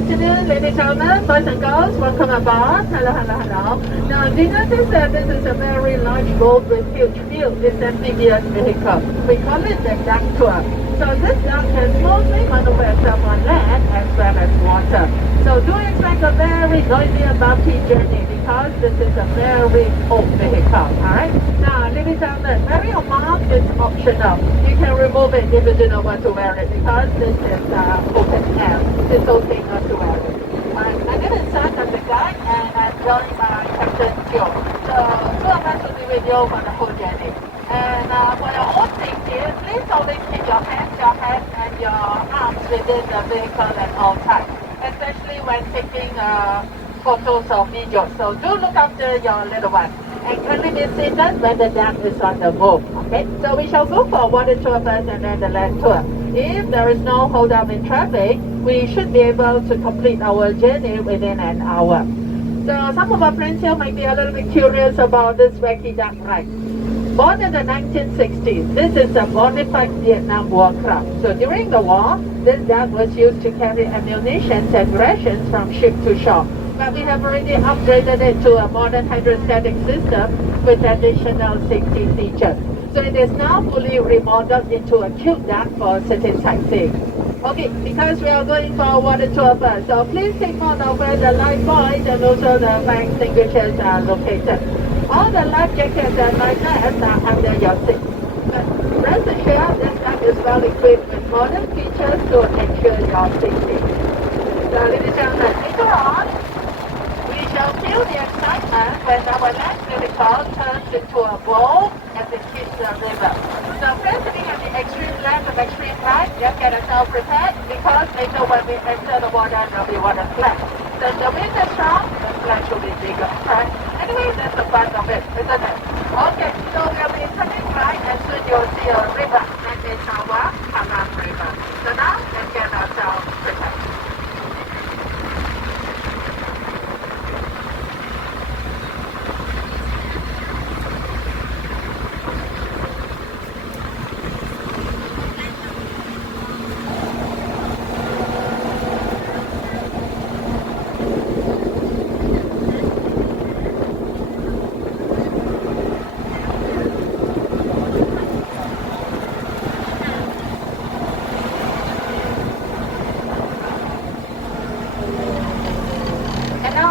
afternoon, ladies and gentlemen, boys and girls. Welcome aboard. Hello, hello, hello. Now, do you notice that this is a very large boat with huge view? It's amphibious vehicle. We call it the duck tour. So this duck can smoothly maneuver itself on land as well as water. So do expect a very noisy and bumpy journey because this is a very old vehicle. Alright? Now, ladies and gentlemen, wearing a mask is optional. You can remove it if you do not want to wear it because this is open air. It's okay not to wear it. My name is Sun, I'm the guide, and I'm joined by Captain Joe. So, two of us will be with you for the whole journey. And for your own safety, please always keep your hands and your arms within the vehicle at all times, especially when taking photos or videos. So do look after your little one. And kindly be seated when the duck is on the move. Okay, so we shall go for water tour first and then the land tour. If there is no hold up in traffic, we should be able to complete our journey within an hour. So some of our friends here might be a little bit curious about this wacky duck ride. Born in the 1960s, this is a modified Vietnam War craft. So during the war, this duck was used to carry ammunition and rations from ship to shore. But we have already upgraded it to a modern hydrostatic system with additional safety features. So it is now fully remodeled into a cute duck for city sightseeing. Okay, because we are going for a water tour first, so please take note of where the life buoys and also the fire extinguishers are located. All the life jackets and life vests are under your seat. But rest assured, this duck is well equipped with modern features to ensure your safety. So ladies and gentlemen, later on, we shall feel the excitement when our land vehicle turns into a boat as it hits the river. So friends sitting at the extreme left of extreme right, just get yourself prepared because later when we enter the water, there will be water splash. So if the wind is strong, the splash will be bigger, right? Anyway, that's the fun of it, isn't it? Okay, so we'll be turning right and soon you'll see a river. That is our Palam River. So now, let's get ourselves prepared.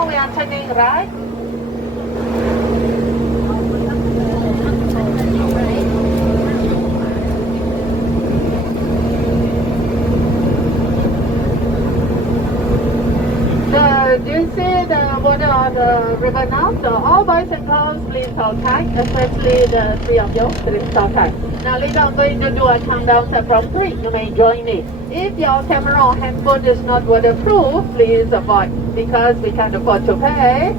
We are turning right. So, do you see the water on the river now? So, all boys and girls, please hold tight, especially the three of you, please hold tight. Now, later I'm going to do a countdown from 3. You may join me. If your camera or handphone is not waterproof, please avoid because we can't afford to pay.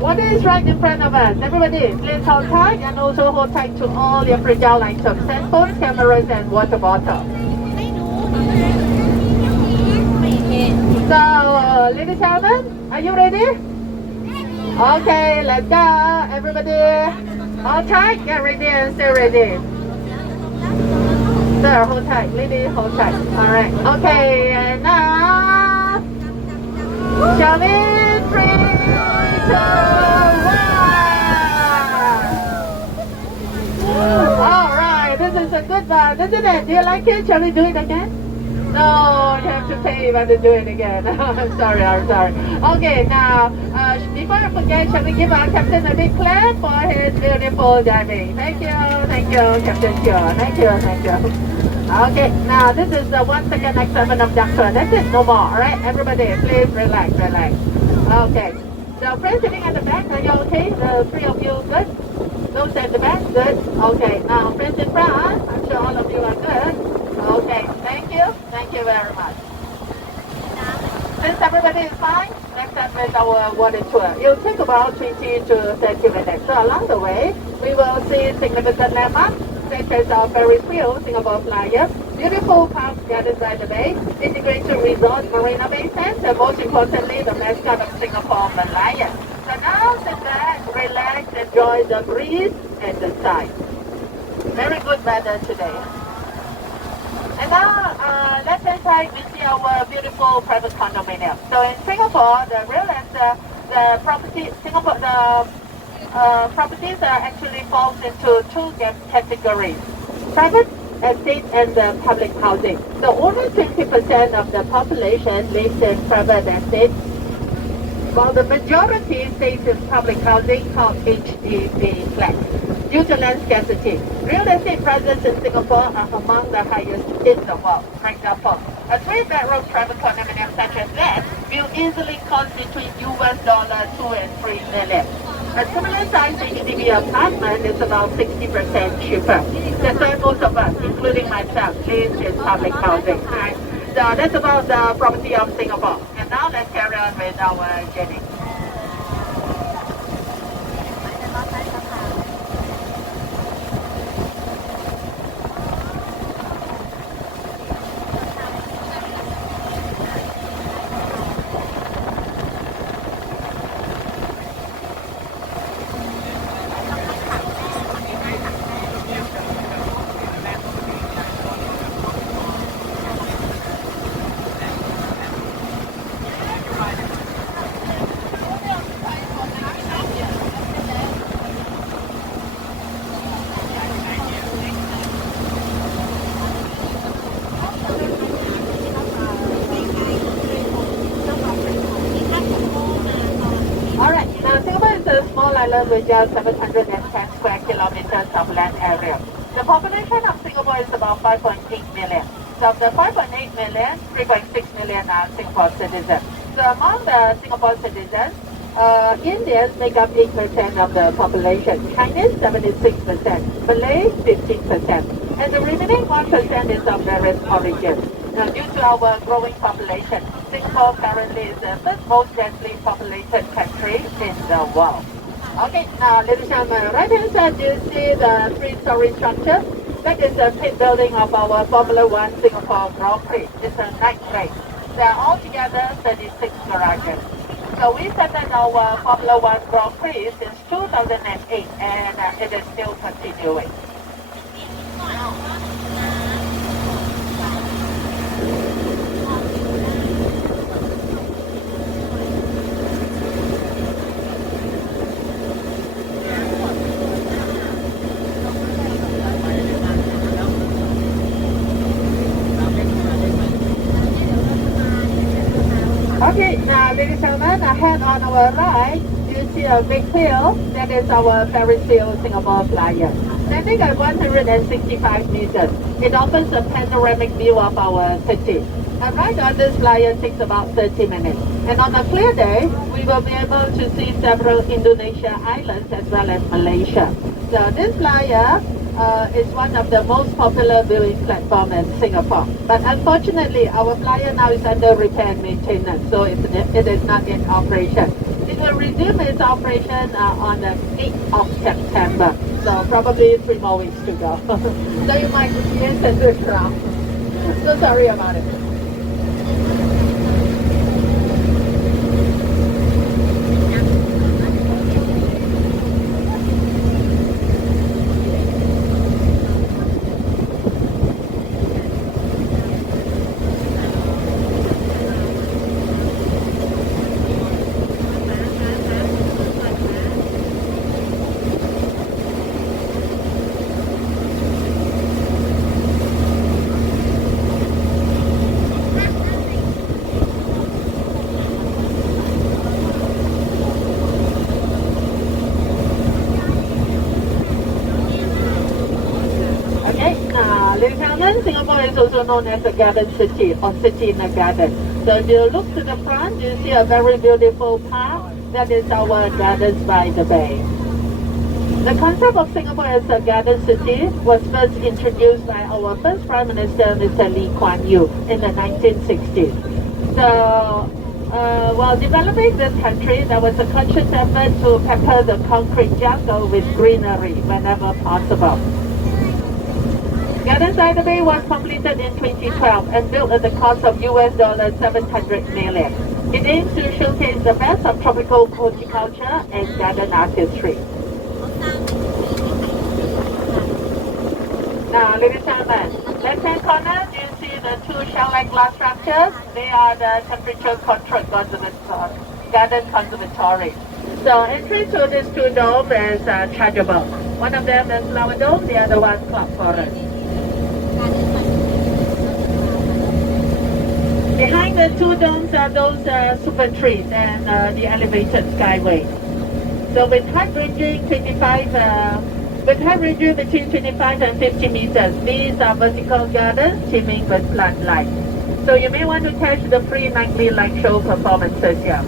Water is right in front of us. Everybody, please hold tight and also hold tight to all your fragile items, cell phones, cameras, and water bottles. So, ladies and gentlemen, are you ready? Okay, let's go. Everybody, hold tight, get ready, and stay ready. Sir, hold tight. Lady, hold tight. Alright. Okay, and now, shall we 3, 2, 1. Alright, this is a good one, isn't it? Do you like it? Shall we do it again? No, you have to pay if I do it again. I'm sorry. Okay, now, before I forget, shall we give our captain a big clap for his beautiful diving? Thank you, Captain Joe. Thank you. Okay, now this is the 1 second experiment of Doctor. That's it, no more, alright? Everybody, please relax. Okay, so friends sitting at the back, are you okay? The 3 of you good? Those at the back, good? Okay, now friends in front, I'm sure all of you are good. Okay, thank you very much. Since everybody is fine, next up is our water tour. It will take about 20 to 30 minutes. So along the way, we will see significant landmarks such as our Ferris wheel, Singapore Flyer, beautiful parks gathered by the bay, integrated resort, Marina Bay Sands, and most importantly, the mascot of Singapore, Malaya. So now sit back, relax, enjoy the breeze and the sight. Very good weather today. And now, left-hand side, we see our beautiful private condominium. So in Singapore, the real estate, the property, Singapore, the properties are actually falls into two categories: private estate and the public housing. So only 20% of the population lives in private estate, while the majority stays in public housing called HDB flats. Due to land scarcity, real estate prices in Singapore are among the highest in the world. For example, a three-bedroom private condominium such as that will easily cost between $2 and $3 million. A similar size HDB apartment is about 60% cheaper. That's why most of us, including myself, live in public housing. Right? So that's about the property of Singapore. And now let's carry on with our journey. Island with just 710 square kilometers of land area. The population of Singapore is about 5.8 million. So of the 5.8 million, 3.6 million are Singapore citizens. So among the Singapore citizens, Indians make up 8% of the population, Chinese 76%, Malay 15%, and the remaining 1% is of various origins. Now, due to our growing population, Singapore currently is the third most densely populated country in the world. Okay, now ladies and gentlemen, right hand side you see the three-story structure. That is the pit building of our Formula One Singapore Grand Prix. It's a night race. There are altogether 36 garages. So we started our Formula One Grand Prix since 2008 and it is still continuing. Okay, now ladies and gentlemen, ahead on our right, you see a big hill. That is our Ferris wheel Singapore Flyer. Standing at 165 meters, it offers a panoramic view of our city. And right on this flyer takes about 30 minutes. And on a clear day, we will be able to see several Indonesia islands as well as Malaysia. So this flyer is one of the most popular viewing platforms in Singapore. But unfortunately, our flyer now is under repair and maintenance, so it is not in operation. It will resume its operation on the 8th of September, so probably 3 more weeks to go. So you might experience a crowd. So sorry about it. Ladies and gentlemen, Singapore is also known as a garden city or city in a garden. So if you look to the front, you see a very beautiful park. That is our Gardens by the Bay. The concept of Singapore as a garden city was first introduced by our first Prime Minister, Mr. Lee Kuan Yew, in the 1960s. So while developing this country, there was a conscious effort to pepper the concrete jungle with greenery whenever possible. Gardens by the Bay was completed in 2012 and built at the cost of $700 million. It aims to showcase the best of tropical horticulture and garden artistry. Now, ladies and gentlemen, left-hand corner, you see the two shell-like glass structures? They are the temperature control garden conservatory. So entry to these two domes is chargeable. One of them is flower dome, the other one cloud forest. Behind the two domes are those super trees and the elevated skyway. So with height ranging between 25 and 50 meters, these are vertical gardens teeming with floodlights. So you may want to catch the free nightly light show performances here.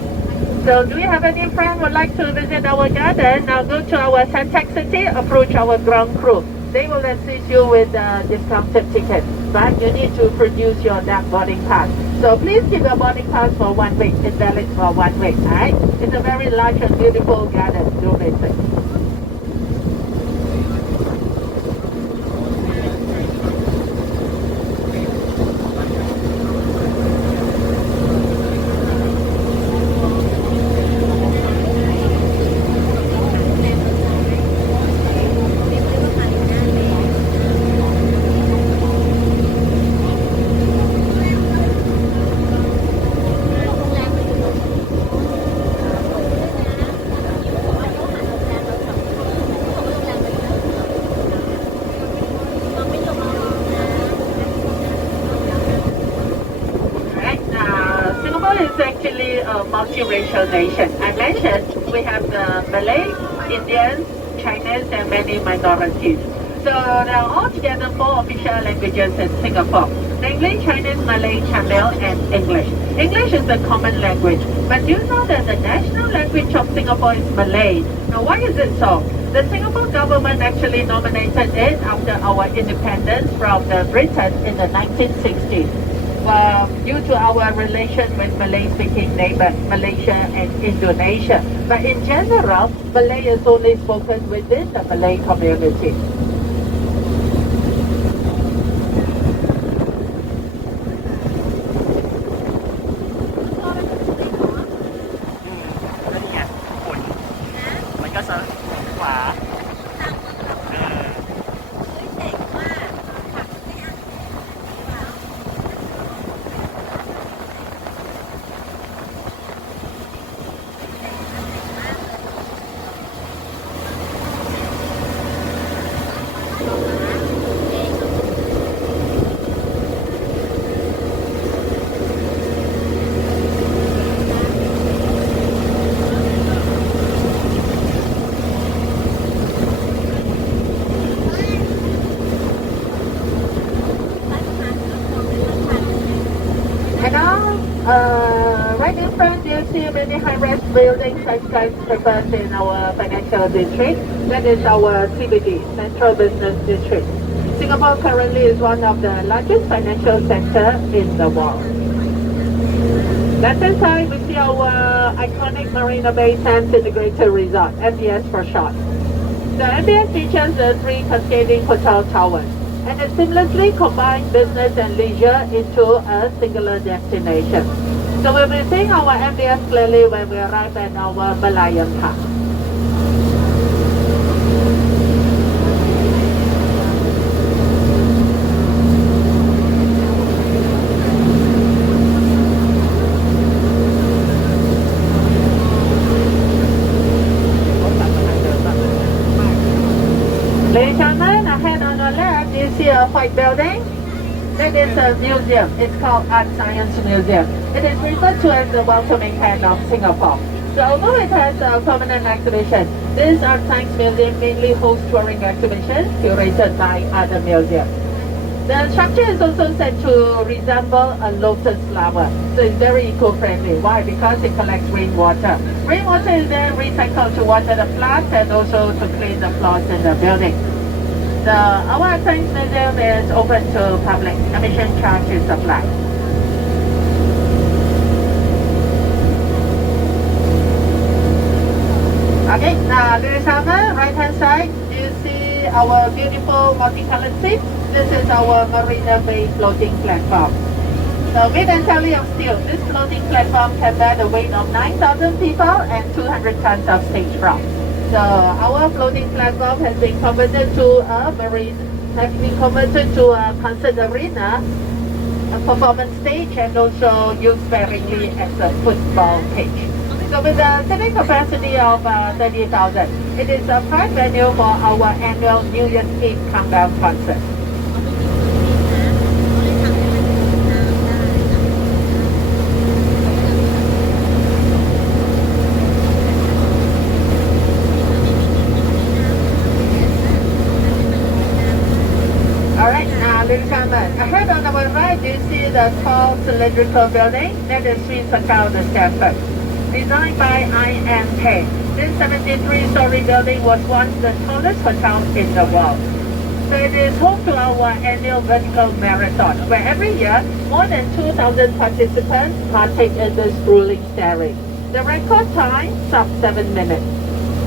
So do you have any friend who would like to visit our garden? Now go to our Santac City, approach our ground crew. They will assist you with discounted tickets, but you need to produce your dark boarding pass. So please keep your boarding pass for 1 week. It's valid for 1 week, alright? It's a very large and beautiful garden. Do visit. Is actually a multiracial nation. I mentioned we have the Malay, Indians, Chinese, and many minorities. So there are altogether 4 official languages in Singapore, namely Chinese, Malay, Tamil, and English. English is the common language, but do you know that the national language of Singapore is Malay? Now, why is it so? The Singapore government actually nominated it after our independence from the Britain in the 1960s. Due to our relation with Malay-speaking neighbors, Malaysia and Indonesia. But in general, Malay is only spoken within the Malay community. Right in front, you see many high-rise buildings and skyscrapers in our financial district. That is our CBD, Central Business District. Singapore currently is one of the largest financial centers in the world. Left-hand side, we see our iconic Marina Bay Sands Integrated Resort, MBS for short. The MBS features the 3 cascading hotel towers, and it seamlessly combines business and leisure into a singular destination. So we'll be seeing our MBS clearly when we arrive at our Malayan Park. Ladies and gentlemen, ahead on the left, you see a white building. It is a museum. It's called Art Science Museum. It is referred to as the welcoming hand of Singapore. So although it has a permanent exhibition, this Art Science Museum mainly hosts touring exhibitions curated by other museums. The structure is also said to resemble a lotus flower. So it's very eco-friendly. Why? Because it collects rainwater. Rainwater is then recycled to water the plants and also to clean the floors in the building. Our Science Museum is open to public. Admission charge is applied. Okay, now ladies and gentlemen, right hand side, you see our beautiful multicolored seats. This is our Marina Bay floating platform. So made entirely of steel, this floating platform can bear the weight of 9,000 people and 200 tons of stage prop. So our floating platform has been converted to a concert arena a performance stage and also used sparingly as a football pitch. So with a seating capacity of 30,000, it is a prime venue for our annual New Year's Eve countdown concert. Alright, now ladies and gentlemen, ahead on our right you see the tall cylindrical building that is Sri Sakal the Stanford. Designed by IMK, this 73-story building was once the tallest hotel in the world. So it is home to our annual vertical marathon, where every year more than 2,000 participants partake in this grueling staring. The record time sub 7 minutes.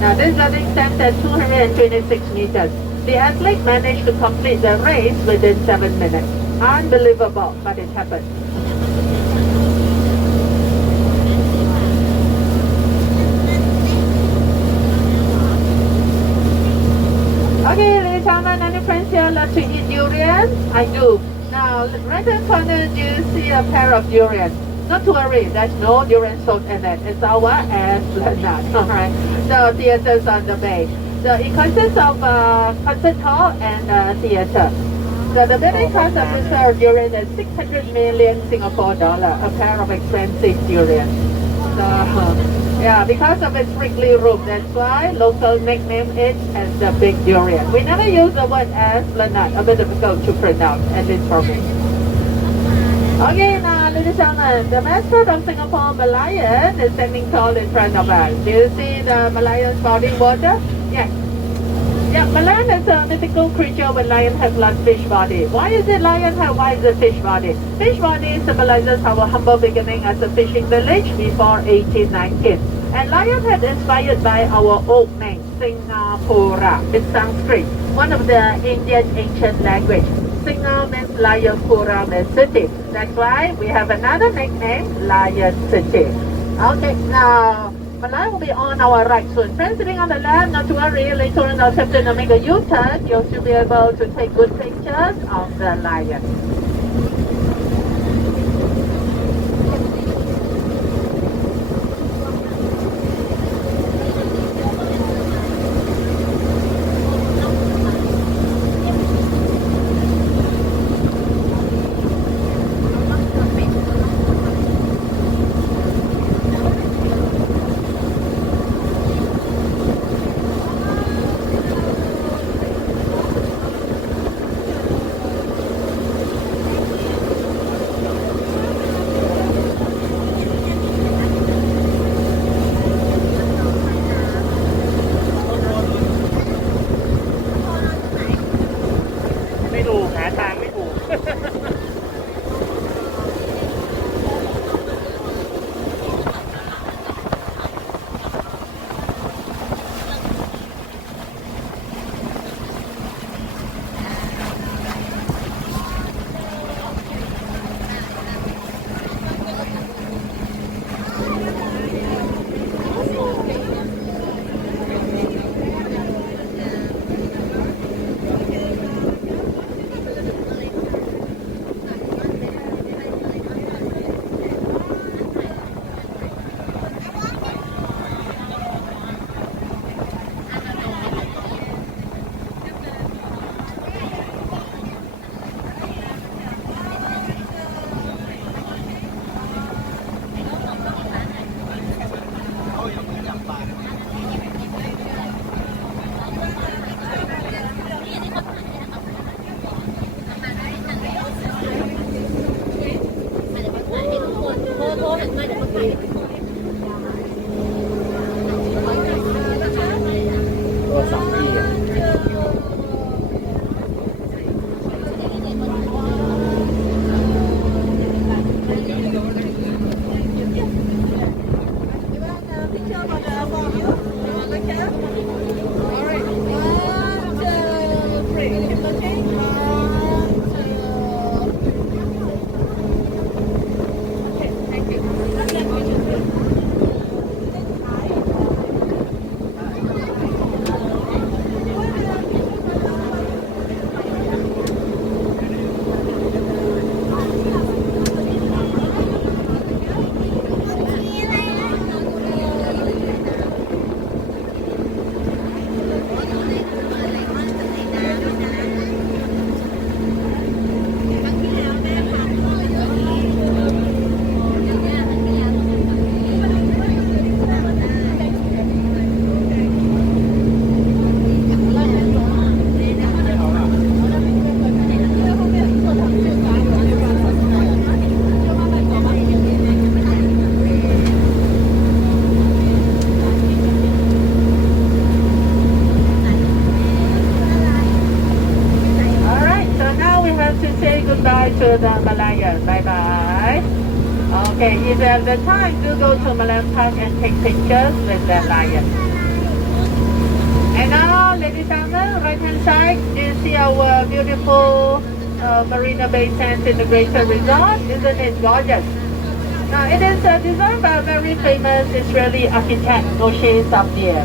Now this building stands at 226 meters. The athlete managed to complete the race within 7 minutes. Unbelievable, but it happened. Okay, ladies and gentlemen, any friends here love to eat durian? I do. Now, right in front of you see a pair of durian. Not to worry, there's no durian sold in it. It's our esplanade, alright? The theaters on the bay. So it consists of a concert hall and a theater. So the building cost of this pair of durian is 600 million Singapore dollar, a pair of expensive durian. So, yeah, because of its wriggly roof, that's why local nickname it as the big durian. We never use the word esplanade, a bit difficult to pronounce, at least for me. Okay, now ladies and gentlemen, the mascot of Singapore, Malayan, is standing tall in front of us. Do you see the Malayan spouting water? Yes. Yeah, Malayan is a mythical creature with lion head like fish body. Why is it lion head? Why is it fish body? Fish body symbolizes our humble beginning as a fishing village before 1819. And lion head inspired by our old name, Singapura. It's Sanskrit, one of the Indian ancient language. Singa means lion, Pura means city. That's why we have another nickname, Lion City. Okay, now Malayan will be on our right soon. Friends sitting on the left, not to worry, later on I'll have to make a U-turn. You'll still be able to take good pictures of the lion. have the time, do go to Malan Park and take pictures with the lion. And now, ladies and gentlemen, right hand side, you see our beautiful Marina Bay Sands Integrated Resort. Isn't it gorgeous? Now, it is designed by a very famous Israeli architect, Moshe Safdie.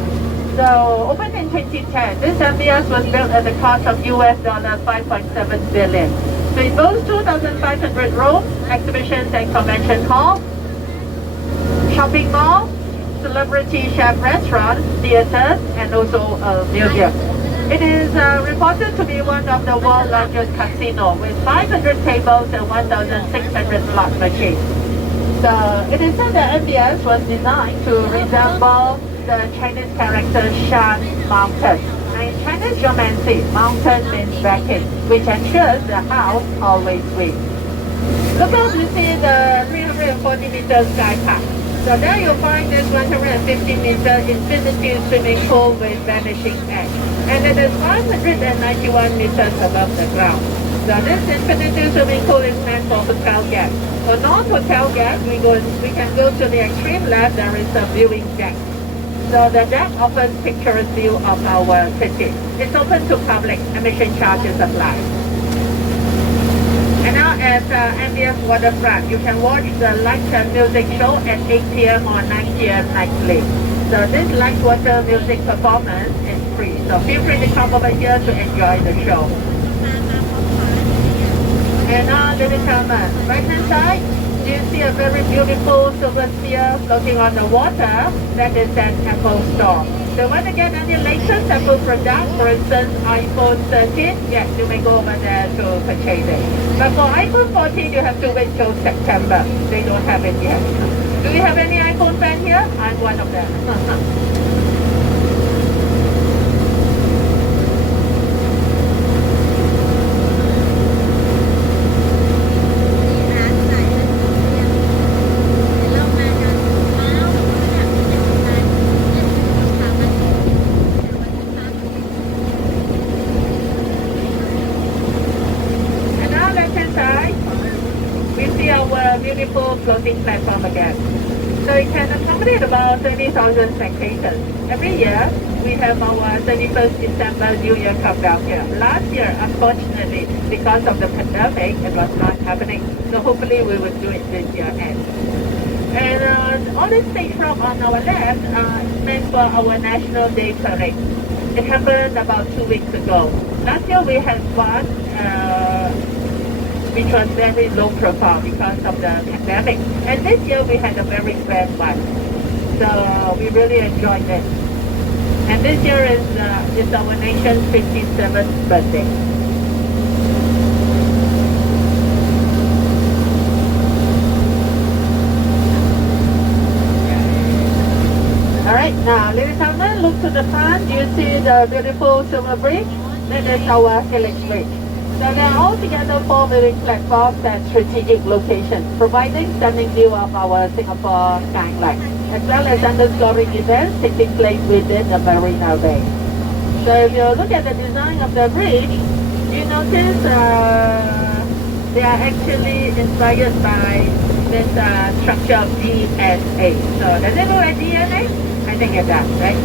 So, opened in 2010, this MBS was built at the cost of US dollar 5.7 billion. So it boasts 2,500 rooms, exhibitions and convention hall, shopping mall, celebrity chef restaurant, theaters, and also a museum. It is reported to be one of the world's largest casino with 500 tables and 1,600 slot machines. So it is said that MBS was designed to resemble the Chinese character Shan Mountain. Now in Chinese geomancy, mountain means bracket, which ensures the house always wins. Look out, you see the 340 meter sky park. So there you'll find this 150 meter infinity swimming pool with vanishing edge. And it is 591 meters above the ground. So this infinity swimming pool is meant for hotel guests. For non-hotel guests, we can go to the extreme left, there is a viewing deck. So the deck offers picturesque view of our city. It's open to public, admission charges apply. And now at MBS Waterfront, you can watch the light and music show at 8 p.m. or 9 p.m. nightly. So this light water music performance is free. So feel free to come over here to enjoy the show. And now, ladies and gentlemen, right hand side, you see a very beautiful silver sphere floating on the water. That is an Apple store. So when you get any latest Apple product, for instance, iPhone 13, yes, you may go over there to purchase it. But for iPhone 14, you have to wait till September. They don't have it yet. Do you have any iPhone fan here? I'm one of them. Beautiful floating platform again. So it can accommodate about 30,000 spectators. Every year, we have our 31st December New Year countdown here. Last year, unfortunately, because of the pandemic, it was not happening. So hopefully we will do it this year end. And all the stage from on our left is meant for our National Day Parade. It happened about 2 weeks ago. Last year we had one which was very low profile because of the pandemic. And this year we had a very grand one. So we really enjoyed it. And this year is our nation's 57th birthday. Alright, now ladies and gentlemen, look to the front. You see the beautiful silver bridge? That is our Helix Bridge. So there are altogether 4 viewing platforms at strategic locations, providing stunning view of our Singapore skyline, as well as underscoring events taking place within the Marina Bay. So if you look at the design of the bridge, you notice they are actually inspired by this structure of DNA. So does it look like DNA? I think it does, right?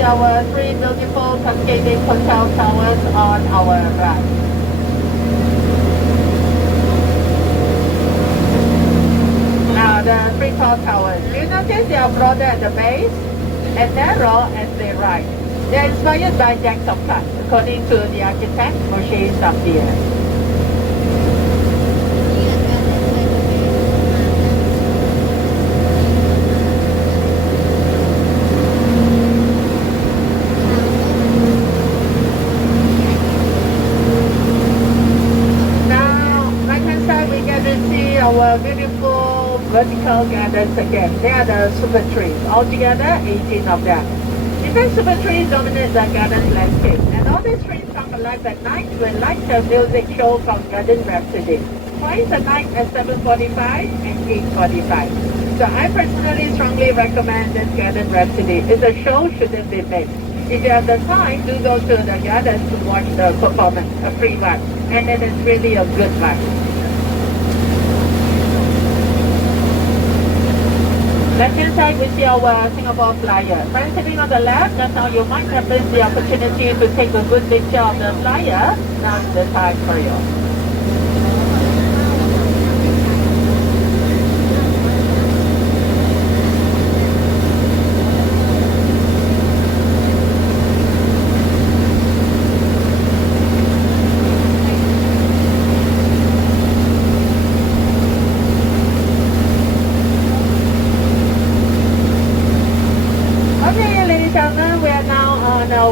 Our 3 beautiful cascading hotel towers on our right. Now the 3 tall towers, you notice they are broader at the base and narrow as they rise. They are inspired by jacks of cut, according to the architect Moshe Safdie. Our beautiful vertical gardens again. They are the super trees. Altogether, 18 of them. Different super trees dominate the garden landscape. And all these trees come live at night, we like the music show from Garden Rhapsody. Twice a night at 7:45 and 8:45. So I personally strongly recommend this Garden Rhapsody. It's a show shouldn't be missed. If you have the time, do go to the garden to watch the performance, a free one. And then it's really a good one. Let's inside we see our Singapore flyer. Friends sitting on the left, just now you might have missed the opportunity to take a good picture of the flyer. Now is the time for you.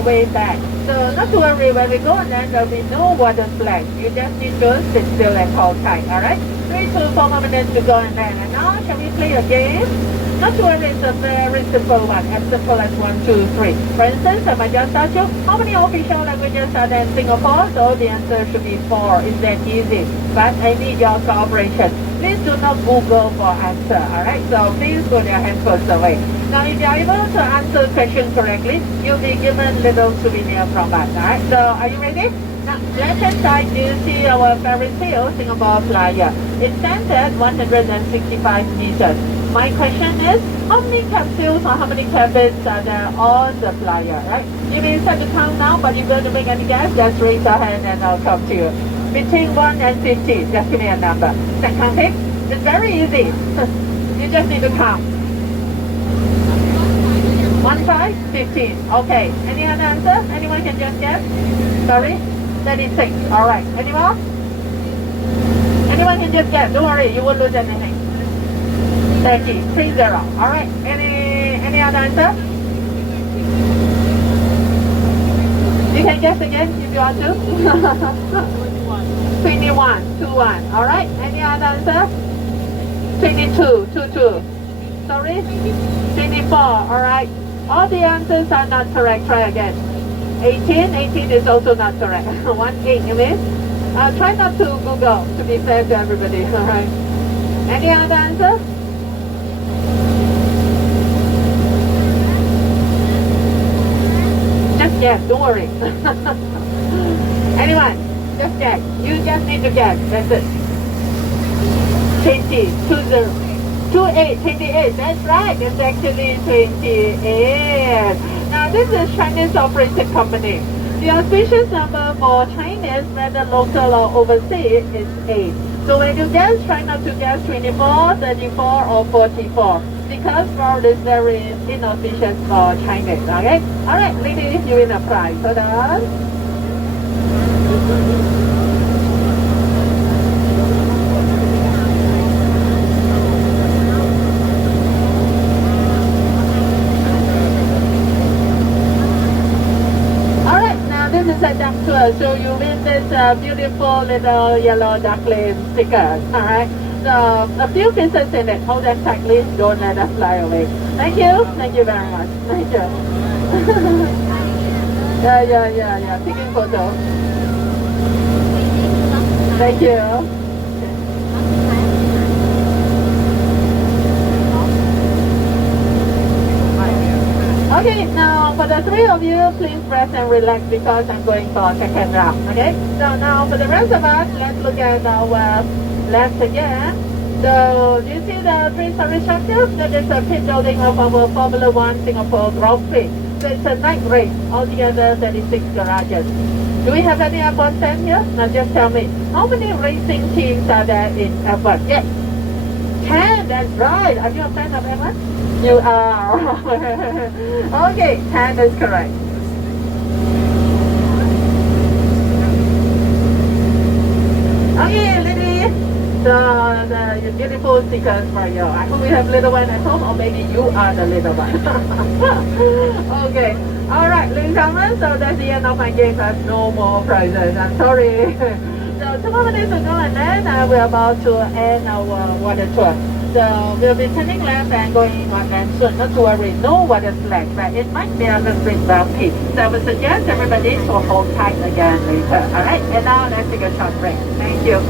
Way back. So not to worry, when we go on land, there will be no water splash. You just need to sit still and hold tight, alright? 3 to 4 more minutes to go on land. And now, shall we play a game? Not to worry, it's a very simple one, as simple as 1, 2, 3. For instance, I might just ask you, how many official languages are there in Singapore? So the answer should be 4. Is that easy? But I need your cooperation. Please do not Google for answer, alright? So please put your handphones away. Now, if you're able to answer the question correctly, you'll be given little souvenir from us, alright? So, are you ready? Now, left-hand side, do you see our Ferris Hill Singapore flyer? It stands at 165 meters. My question is, how many capsules or how many cabins are there on the flyer, right? You may start to count now, but if you're going to make any guess, just raise your hand and I'll come to you. Between 1 and 50, just give me a number. Can counting? It's very easy. You just need to count. 1, 5, 15. Okay. Any other answer? Anyone can just guess? Sorry? 36. Alright. Any more? Anyone can just guess. Don't worry. You won't lose anything. 30. 30. Alright. Any other answer? You can guess again if you want to. 21. 21. Alright. Any other answer? 22. 22. Sorry? 24. Alright. All the answers are not correct. Try again. 18. 18 is also not correct. 18, you mean? Try not to Google to be fair to everybody. Alright. Any other answer? Just guess. Don't worry. Anyone? Just guess. You just need to guess. That's it. 20. 20. 28, that's right, it's actually 28. Now this is Chinese operated company. The auspicious number for Chinese, whether local or overseas, is 8. So when you guess, try not to guess 24, 34 or 44. Because 4 is very inauspicious for Chinese, okay? Alright, ladies, you win a prize. Hold on. So you win this beautiful little yellow duckling sticker, alright? So a few pieces in it, hold them tightly, don't let them fly away. Thank you very much, thank you. yeah, taking photo. Thank you. Okay, now for the 3 of you, please rest and relax because I'm going for a second round, okay? So now for the rest of us, let's look at our left again. So do you see the 3-story structure? That is a pit building of our Formula 1 Singapore Grand Prix. So it's a night race, altogether 36 garages. Do we have any F1 stand here? Now just tell me, how many racing teams are there in F1? Yes. 10, that's right. Are you a fan of F1? You are. Okay, 10 is correct. Okay, lady. So the beautiful stickers for you. I hope we have little one at home, or maybe you are the little one. Okay. Alright, ladies and gentlemen, so that's the end of my game. There's no more prizes. I'm sorry. So 2 more minutes to go and then we're about to end our water tour. So So we'll be turning left and going on and soon. Not to worry, no water slack, but it might be a little bit bumpy. So I would suggest everybody to hold tight again later. Alright, and now let's take a short break. Thank you.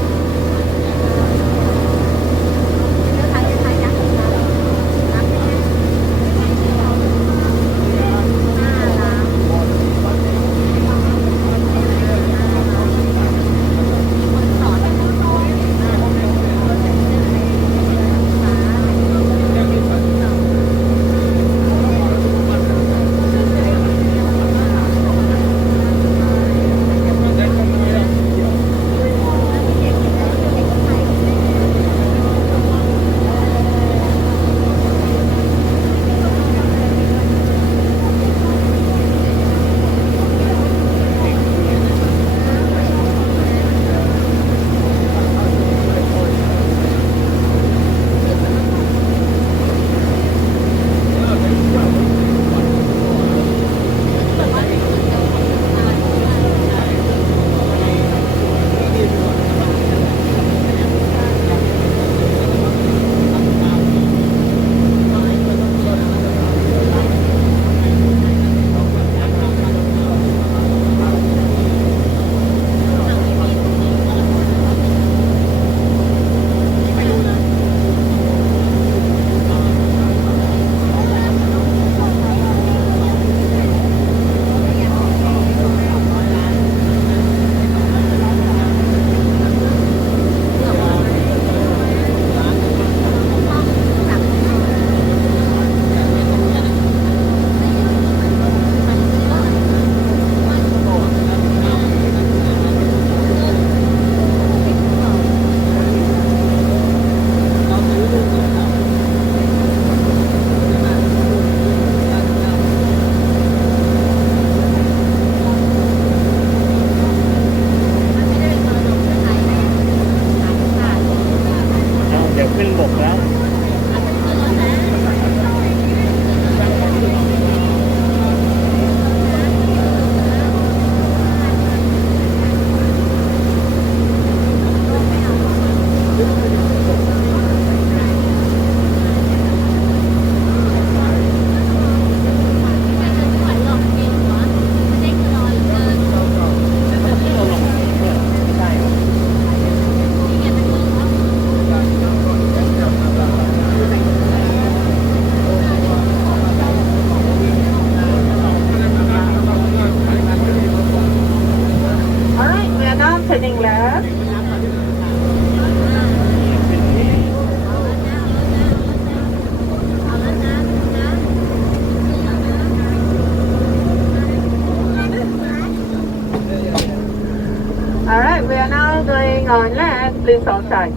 on left, please outside.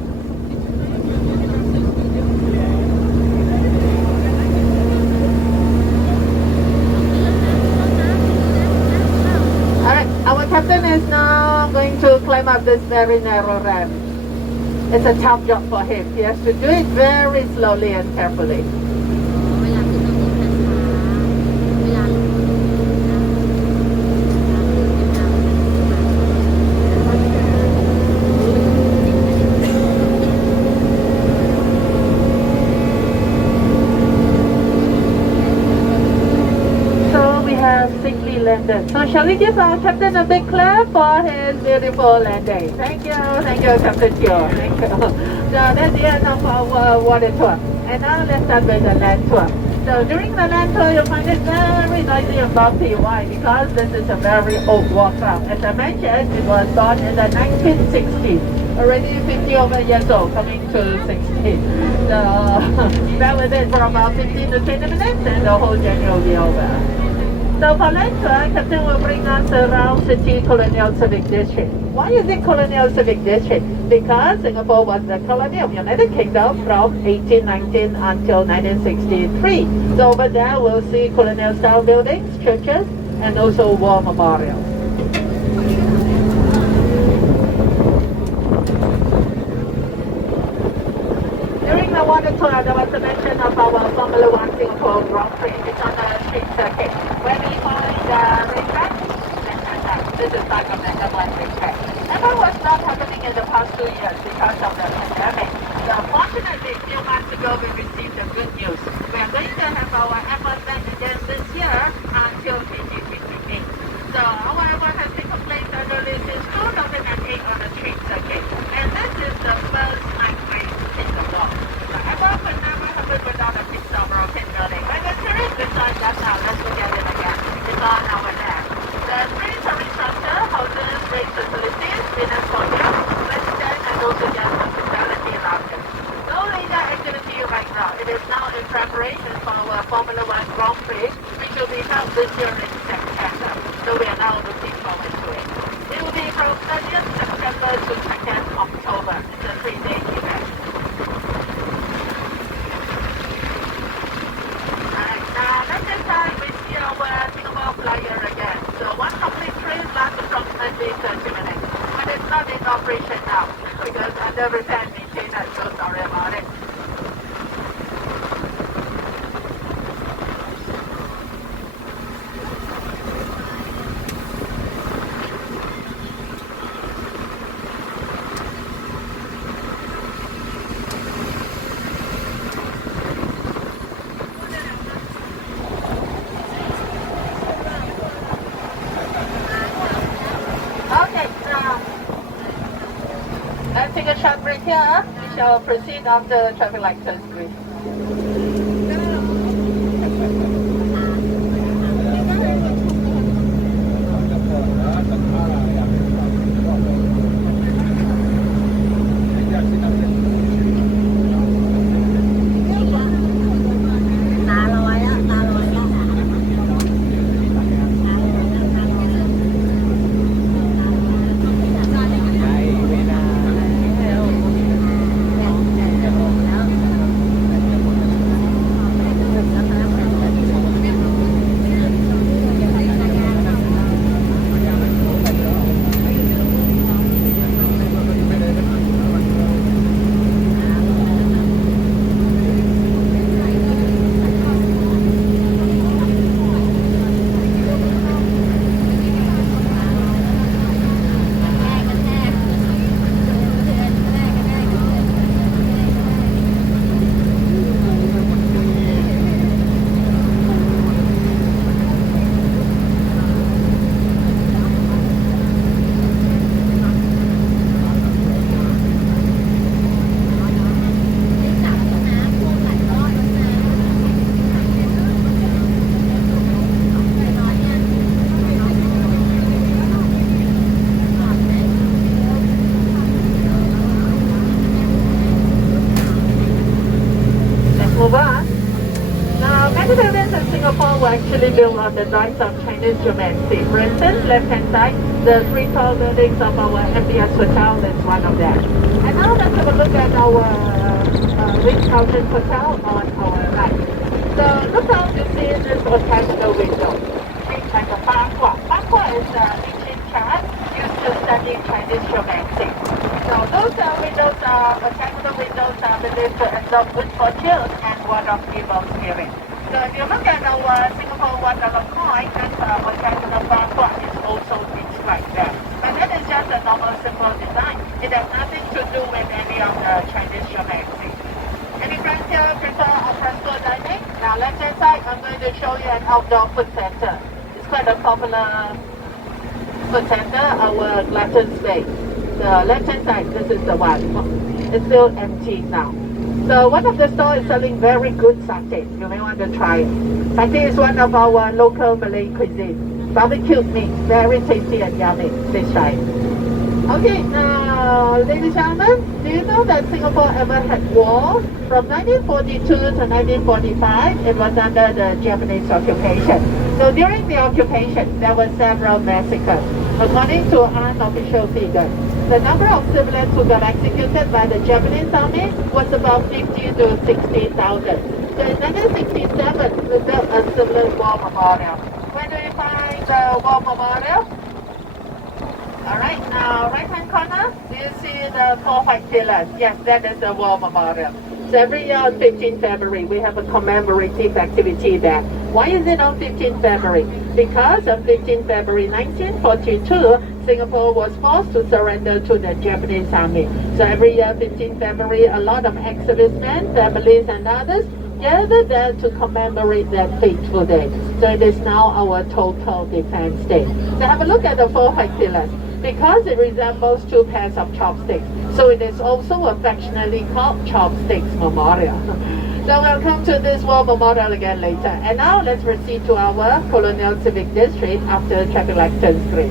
Alright, our captain is now going to climb up this very narrow ramp. It's a tough job for him. He has to do it very slowly and carefully. Landed. So shall we give our captain a big clap for his beautiful landing? Thank you, Captain Teo. Thank you. So that's the end of our water tour. And now let's start with the land tour. So during the land tour, you'll find it very noisy and bumpy. Why? Because this is a very old war craft. As I mentioned, it was built in the 1960s. Already 50 over years old, coming to 60. So bear with it for about 15 to 20 minutes and the whole journey will be over. So for land tour, Captain will bring us around City Colonial Civic District. Why is it Colonial Civic District? Because Singapore was the colony of United Kingdom from 1819 until 1963. So over there we'll see colonial style buildings, churches, and also war memorials. During the water tour, there was a mention of our Formula One Singapore Grand Prix. It's on the street circuit. Where we find the racetrack and track. This is like a Mega racetrack. And that was not happening in the past 2 years because of the pandemic. So fortunately, a few months ago, preparation for our Formula One Grand Prix, which will be held this year in September. So we are now looking forward to it. It will be from 30th September to 2nd October. It's a 3-day event. Alright, now let's just start with our Singapore flyer again. So one complete trip lasts approximately 30 minutes. But it's not in operation now because under repair and maintenance, so sorry about it. Okay, now let's take a short break here. We shall proceed after traffic light turns green. Move on. Now, many buildings in Singapore were actually built on the lines of Chinese geometry. For instance, left-hand side, the three tall buildings of our MBS Hotel is one of them. And now let's have a look at our Ritz-Carlton Hotel on our right. So look out, you see this octagonal window. It's like a Bakwa. Bakwa is an ancient chart used to study Chinese geometry. So those windows are octagonal windows are believed to absorb good fortune and ward off evil spirits. So if you look at our Singapore $1 coin, that's octagonal Bakwa is also fixed like that. But that is just a normal simple design. It has nothing to do with any of the Chinese geometry. Any friends here prefer alfresco dining? Now left hand side, I'm going to show you an outdoor food center. It's quite a popular food center, our Latin space. The left hand side, this is the one. It's still empty now. So one of the stores is selling very good satay. You may want to try it. Satay is one of our local Malay cuisine. Barbecued meat, very tasty and yummy. Please try it. Okay, now, ladies and gentlemen, do you know that Singapore ever had war? From 1942 to 1945, it was under the Japanese occupation. So during the occupation, there were several massacres. According to unofficial figures, the number of civilians who got executed by the Japanese army was about 50 to 60,000. So in 1967, we built a civilian war memorial. Where do you find the war memorial? Alright, now right hand corner, do you see the 4 white pillars? Yes, that is the war memorial. So every year on 15 February, we have a commemorative activity there. Why is it on 15 February? Because on 15 February 1942, Singapore was forced to surrender to the Japanese army. So every year, 15 February, a lot of ex-servicemen, families and others gather there to commemorate their fateful day. So it is now our total defense day. So have a look at the 4 white pillars. Because it resembles 2 pairs of chopsticks, so it is also affectionately called Chopsticks Memorial. So we'll come to this war memorial again later. And now let's proceed to our Colonial Civic District after traffic light turns green.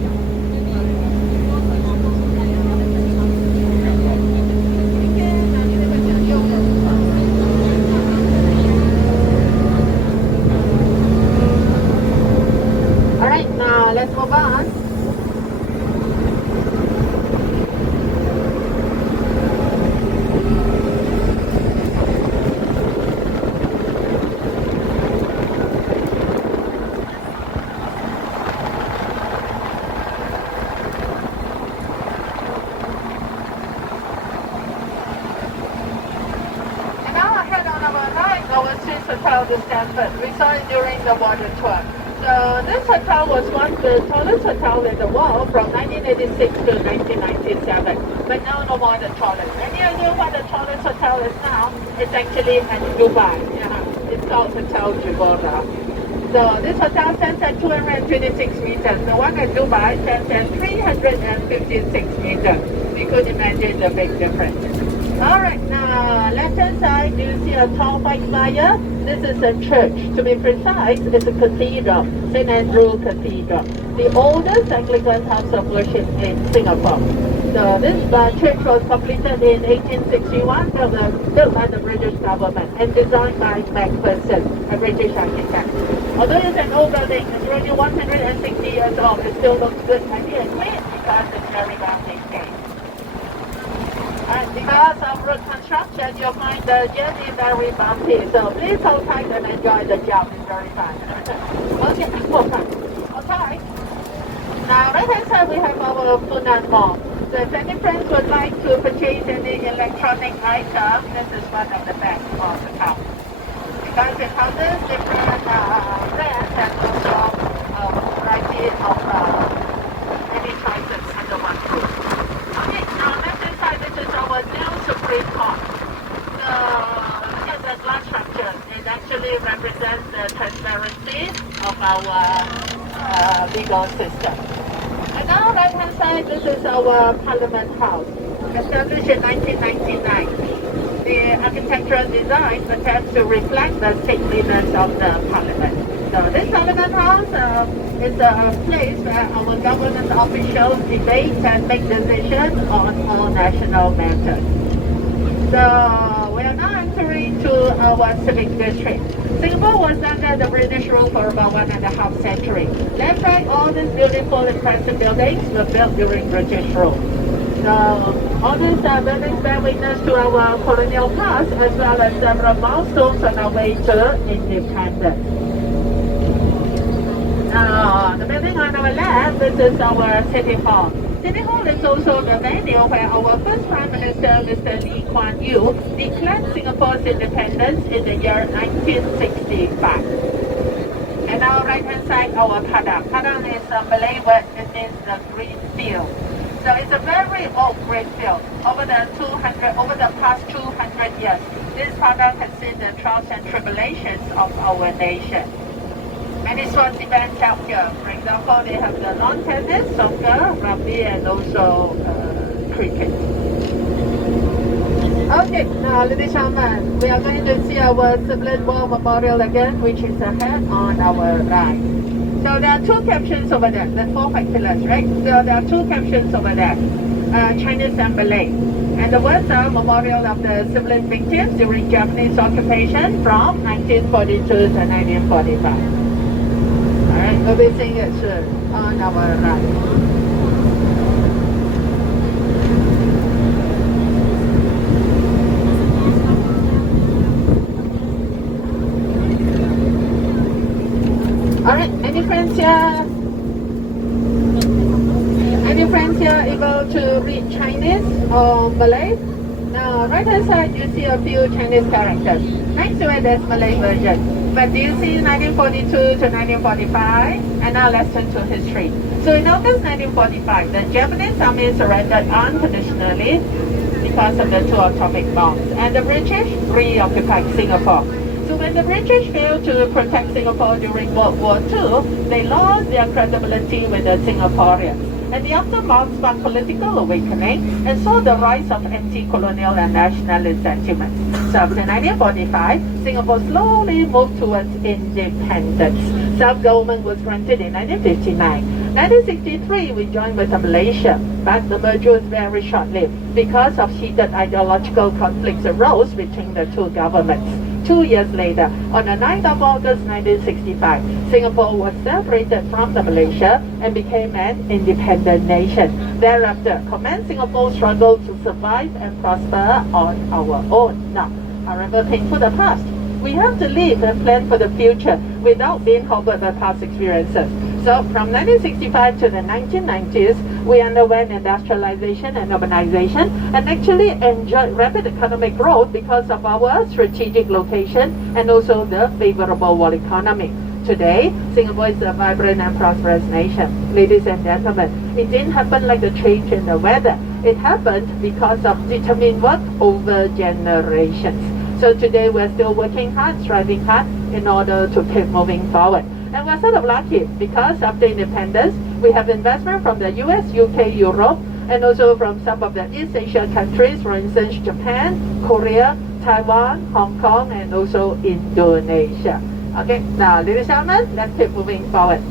hotel in Stanford. We saw it during the water tour. So this hotel was one of the tallest hotel in the world from 1986 to 1997. But now no more the tallest. Any idea what the tallest hotel is now? It's actually in Dubai. Yeah. It's called Hotel Jumeirah. So this hotel stands at 226 meters. The one in Dubai stands at 356 meters. You could imagine the big difference. Alright, now left-hand side, do you see a tall white spire? This is a church. To be precise, it's a cathedral, St. Andrew Cathedral, the oldest Anglican house of worship in Singapore. So this church was completed in 1861, built by the British government and designed by Macpherson, a British architect. Although it's an old building, it's only 160 years old, it still looks good. I think it's great because it's very well maintained. And because of road construction, you'll find the journey very bumpy. So please hold tight and enjoy the job. It's very fun. Okay. Now, right hand side, we have our Funan Mall. So if any friends would like to purchase any electronic item, this is one of the best malls to come. Because it houses different brands and also variety of many choices under one roof. Okay, now left-hand side, this is our new Supreme Court. So look at the glass structure. It actually represents the transparency of our legal system. And now right-hand side, this is our Parliament House, established in 1999. The architectural design attempts to reflect the stateliness of the Parliament. So this Parliament House is a place where our government officials debate and make decisions on all national matters. So we are now entering to our civic district. Singapore was under the British rule for about 1.5 centuries. Left, right, all these beautiful impressive buildings were built during British rule. So all these buildings bear witness to our colonial past as well as several milestones on our way to independence. Now, the building on our left, this is our City Hall. City Hall is also the venue where our first Prime Minister, Mr. Lee Kuan Yew, declared Singapore's independence in the year 1965. And now right-hand side, our Padang. Padang is a Malay word, it means the green field. So it's a very old green field. Over the past 200 years, this Padang has seen the trials and tribulations of our nation. Many sports events out here. For example, they have the lawn tennis, soccer, rugby, and also cricket. Okay, now ladies and gentlemen, we are going to see our Civilian War Memorial again, which is ahead on our right. So there are two captions over there, the four white pillars, right? So there are two captions over there, Chinese and Malay. And the words are Memorial of the Civilian Victims during Japanese occupation from 1942 to 1945. Alright, we'll be seeing it soon on our right. Alright, any friends here? Any friends here able to read Chinese or Malay? Now, right hand side you see a few Chinese characters. Next to it there's Malay version. But do you see 1942 to 1945? And now let's turn to history. So in August 1945, the Japanese army surrendered unconditionally because of the two atomic bombs. And the British reoccupied Singapore. So when the British failed to protect Singapore during World War II, they lost their credibility with the Singaporeans. And the aftermath sparked political awakening and saw the rise of anti-colonial and nationalist sentiments. So after 1945, Singapore slowly moved towards independence. Self-government was granted in 1959. 1963, we joined with Malaysia, but the merger was very short-lived because of heated ideological conflicts arose between the two governments. 2 years later, on the 9th of August 1965, Singapore was separated from Malaysia and became an independent nation. Thereafter, commenced Singapore's struggle to survive and prosper on our own. Now, however painful the past, we have to live and plan for the future without being hobbled by past experiences. So from 1965 to the 1990s, we underwent industrialization and urbanization and actually enjoyed rapid economic growth because of our strategic location and also the favorable world economy. Today, Singapore is a vibrant and prosperous nation. Ladies and gentlemen, it didn't happen like a change in the weather. It happened because of determined work over generations. So today we're still working hard, striving hard in order to keep moving forward. And we're sort of lucky because after independence, we have investment from the US, UK, Europe, and also from some of the East Asia countries, for instance, Japan, Korea, Taiwan, Hong Kong, and also Indonesia. Okay, now ladies and gentlemen, let's keep moving forward.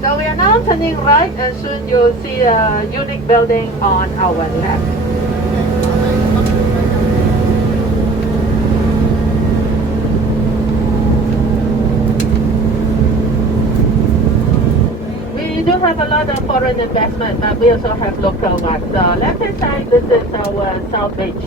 So we are now turning right and soon you'll see a unique building on our left. We do have a lot of foreign investment, but we also have local ones. So left hand side, this is our South Beach.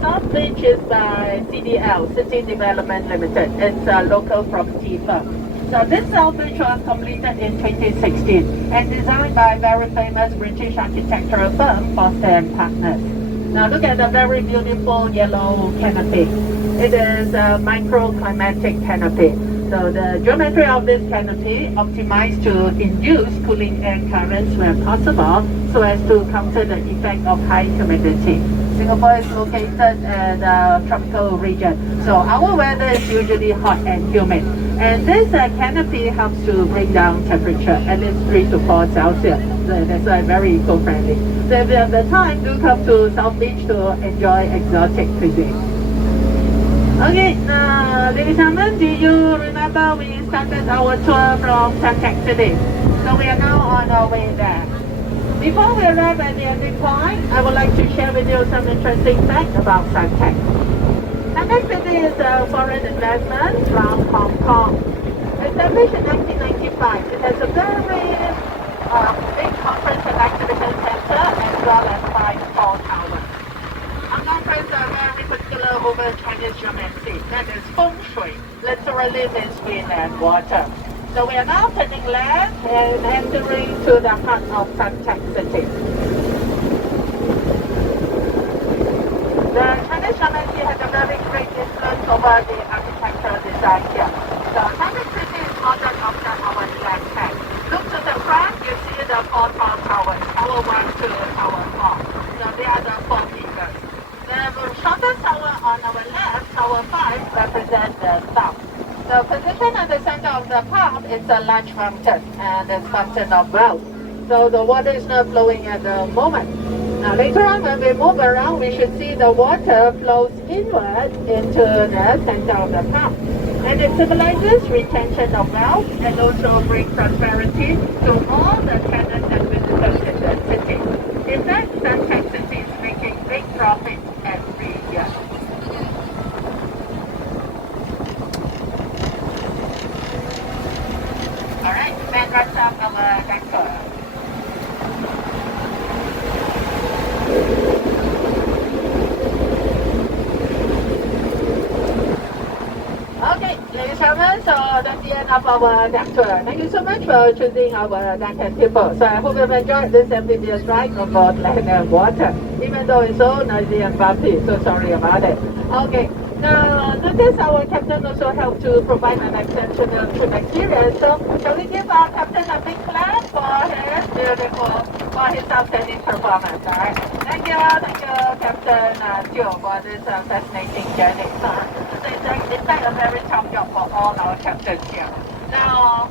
South Beach is by CDL, City Development Limited. It's a local property firm. So this South Beach was completed in 2016 and designed by very famous British architectural firm Foster & Partners. Now look at the very beautiful yellow canopy. It is a microclimatic canopy. So the geometry of this canopy optimized to induce cooling air currents where possible so as to counter the effect of high humidity. Singapore is located in a tropical region, so our weather is usually hot and humid. And this canopy helps to bring down temperature at least 3 to 4 Celsius. So that's why very eco-friendly. So if you have the time, do come to South Beach to enjoy exotic cuisine. Okay, ladies and gentlemen, do you remember we started our tour from Suntec City? So we are now on our way there. Before we arrive at the ending point, I would like to share with you some interesting facts about Suntec. Suntec City is a foreign investment from Hong Kong. Established in 1995, it has a very big conference and exhibition center as well as 5 tall towers. Hong Kong friends are very particular over Chinese geometry, that is feng shui, literally means wind and water. So we are now turning left and entering to the heart of Suntec City. The Chinese geometry has a very great influence over the architectural design here. So Suntec City is modeled after our left hand. Look to the front, you see the 4 tall towers, Tower 1 to Tower 4. So they are the 4 pillars. The shortest tower on our left, Tower 5, represents the south. The position at the center of the park is a large fountain, and it's fountain of wealth. So the water is not flowing at the moment. Now later on when we move around, we should see the water flows inward into the center of the park. And it symbolizes retention of wealth and also brings prosperity to all the tenants and visitors in the city. In fact, Suntec City is making big profits every year. Alright, that wraps up our guide tour. Okay, ladies and gentlemen, so that's the end of our deck tour. Thank you so much for choosing our deck and people. So I hope you've enjoyed this amphibious ride on both land and water, even though it's so noisy and bumpy. So sorry about it. Okay. Now, notice our captain also helped to provide an exceptional trip experience. So, shall we give our captain a big clap for his beautiful, for his outstanding performance, alright? Thank you, Captain Teo, for this fascinating journey. So, it's like a very tough job for all our captains here. Now,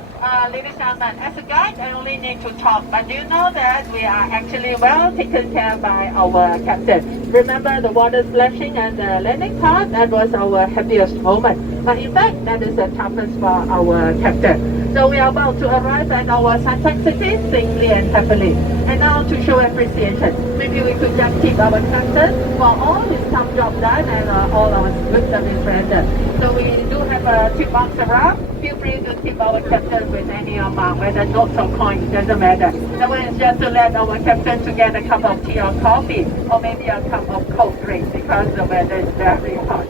ladies and gentlemen, as a guide, I only need to talk, but do you know that we are actually well taken care by our captain? Remember the water splashing and the landing part? That was our happiest moment. But in fact, that is the toughest for our captain. So we are about to arrive at our Suntec City safely and happily. And now to show appreciation, maybe we could just tip our captain for all his tough job done and all our good service rendered. So we do have a tip box around. Feel free to tip our captain with any amount, whether notes or coins, doesn't matter. That way it's just to let our captain to get a cup of tea or coffee, or maybe a cup of cold drink because the weather is very hot.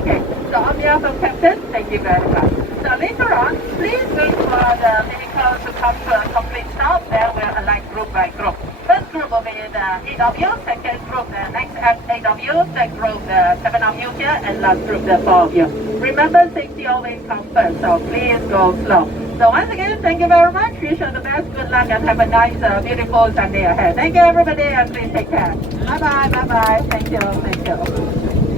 Okay, so on behalf of captain, thank you very much. Now later on, please wait for the vehicle to come to a complete stop. Then we'll align group by group. First group will be the 8 of you, second group the next 8 of you, third group the 7 of you here, and last group the 4 of you. Remember, safety always comes first, so please go slow. So once again, thank you very much. Wish you the best, good luck, and have a nice, beautiful Sunday ahead. Thank you, everybody, and please take care. Bye bye, bye bye. Thank you, thank you.